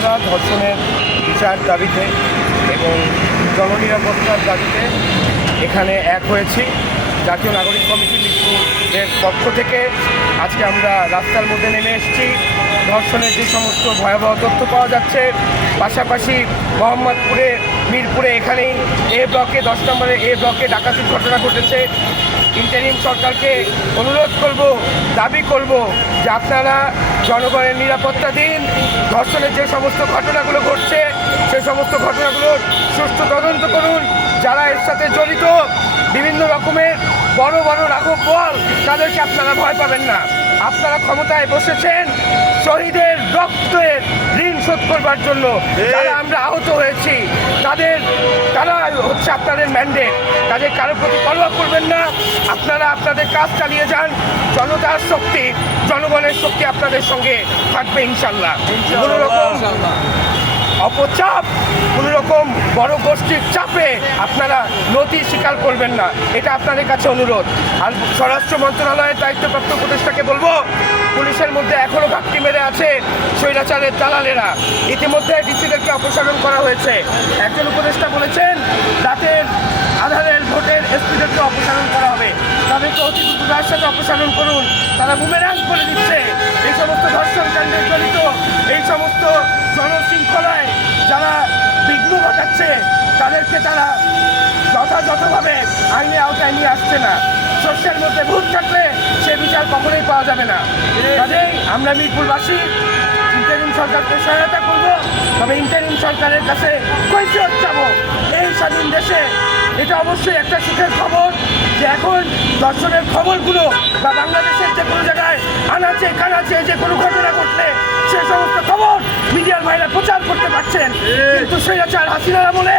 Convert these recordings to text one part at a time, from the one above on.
আমরা ধর্ষণের বিচার দাবিতে এবং জননিরাপত্তার দাবিতে এখানে এক হয়েছি। জাতীয় নাগরিক কমিটি লিটুদের পক্ষ থেকে আজকে আমরা রাস্তার মধ্যে নেমে এসেছি। ধর্ষণের যে সমস্ত ভয়াবহ তথ্য পাওয়া যাচ্ছে, পাশাপাশি মোহাম্মদপুরে, মিরপুরে এখানেই এ ব্লকে, দশ নম্বরে এ ব্লকে ডাকাতির ঘটনা ঘটেছে। ইন্টারিম সরকারকে অনুরোধ করব, দাবি করব যে আপনারা জনগণের নিরাপত্তা দিন। ধর্ষণের যে সমস্ত ঘটনাগুলো ঘটছে সে সমস্ত ঘটনাগুলোর সুষ্ঠু তদন্ত করুন। যারা এর সাথে জড়িত বিভিন্ন রকমের বড় বড় রাঘব বল তাদেরকে আপনারা ভয় পাবেন না। আপনারা ক্ষমতায় বসেছেন শহীদের রক্তের ঋণ শোধ করবার জন্য। আমরা আহত হয়েছি তাদের তারা হচ্ছে আপনাদের ম্যান্ডেট তাদের কারোর প্রতি পরোয়া করবেন না। আপনারা আপনাদের কাজ চালিয়ে যান। জনতার শক্তি জনগণের শক্তি আপনাদের সঙ্গে থাকবে ইনশাল্লাহ। কোনো রকম অপচাপ কোনো রকম বড় গোষ্ঠীর চাপে আপনারা নথি স্বীকার করবেন না। এটা আপনাদের কাছে অনুরোধ। আর স্বরাষ্ট্র মন্ত্রণালয়ের দায়িত্বপ্রাপ্ত উপদেষ্টাকে বলব পুলিশের মধ্যে এখনও ঘাটতি মেরে আছে। স্বৈরাচারের দালালেরা ইতিমধ্যে ডিসিদেরকে অপসারণ করা হয়েছে। একজন উপদেষ্টা বলেছেন, রাতের আধারের ভোটের এসপিদেরকে অপসারণ করা হবে। তাদেরকে অতি দ্রুততার সাথে অপসারণ করুন। তারা বুমেরাং করে দিচ্ছে। এই সমস্ত ধর্ষণ কাণ্ডে জড়িত এই সমস্ত জনশৃঙ্খলায় যারা বিঘ্ন ঘটাচ্ছে, তাদেরকে তারা যথাযথভাবে আইনে আওতায় নিয়ে আসছে না। শস্যের মধ্যে ভূত থাকলে সে বিচার কখনোই পাওয়া যাবে না। কাজেই আমরা মিরপুরবাসী ইন্টারিম সরকারকে সহায়তা করব তবে ইন্টারিম সরকারের কাছে কৈফিয়ত চাবো। এই স্বাধীন দেশে এটা অবশ্যই একটা সুখের খবর যে এখন দর্শনের খবরগুলো বা বাংলাদেশের যে কোনো জায়গায় আনাচে কানাচে যে কোনো ঘটনা ঘটলে সে সমস্ত খবর মিডিয়ার ভাইরা প্রচার করতে পারছেন। কিন্তু স্বৈরাচার হাসিনার আমলে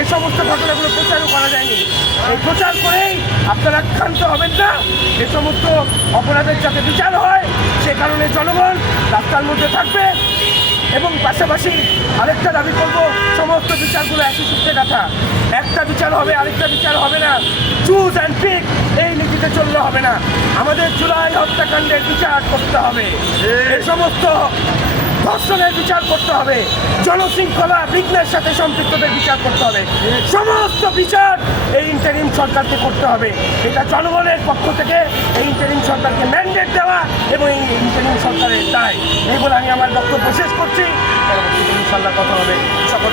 এই সমস্ত ঘটনাগুলো প্রচারও করা যায়নি। প্রচার করেই আপনারা ক্ষান্ত হবেন না। এই সমস্ত অপরাধের যাতে বিচার হয় সে কারণে জনগণ রাস্তার মধ্যে থাকবে। এবং পাশাপাশি আরেকটা দাবি করব সমস্ত বিচারগুলো একই সূত্রে গাথা একটা বিচার হবে আরেকটা বিচার হবে না। চুজ অ্যান্ড পিক এই নীতিতে চললে হবে না। আমাদের জুলাই হত্যাকাণ্ডের বিচার করতে হবে। এই সমস্ত ধর্ষণের বিচার করতে হবে, জনশৃঙ্খলা, বিঘ্নের সাথে সম্পৃক্তদের বিচার করতে হবে। সমস্ত বিচার এই ইন্টারিম সরকারকে করতে হবে। এটা জনগণের পক্ষ থেকে এই ইন্টারিম সরকারকে ম্যান্ডেট দেওয়া এবং এই ইন্টারিম সরকারের দায়। এই বলে আমি আমার বক্তব্য শেষ করছি। ইনশাল্লাহ কথা হবে। সকল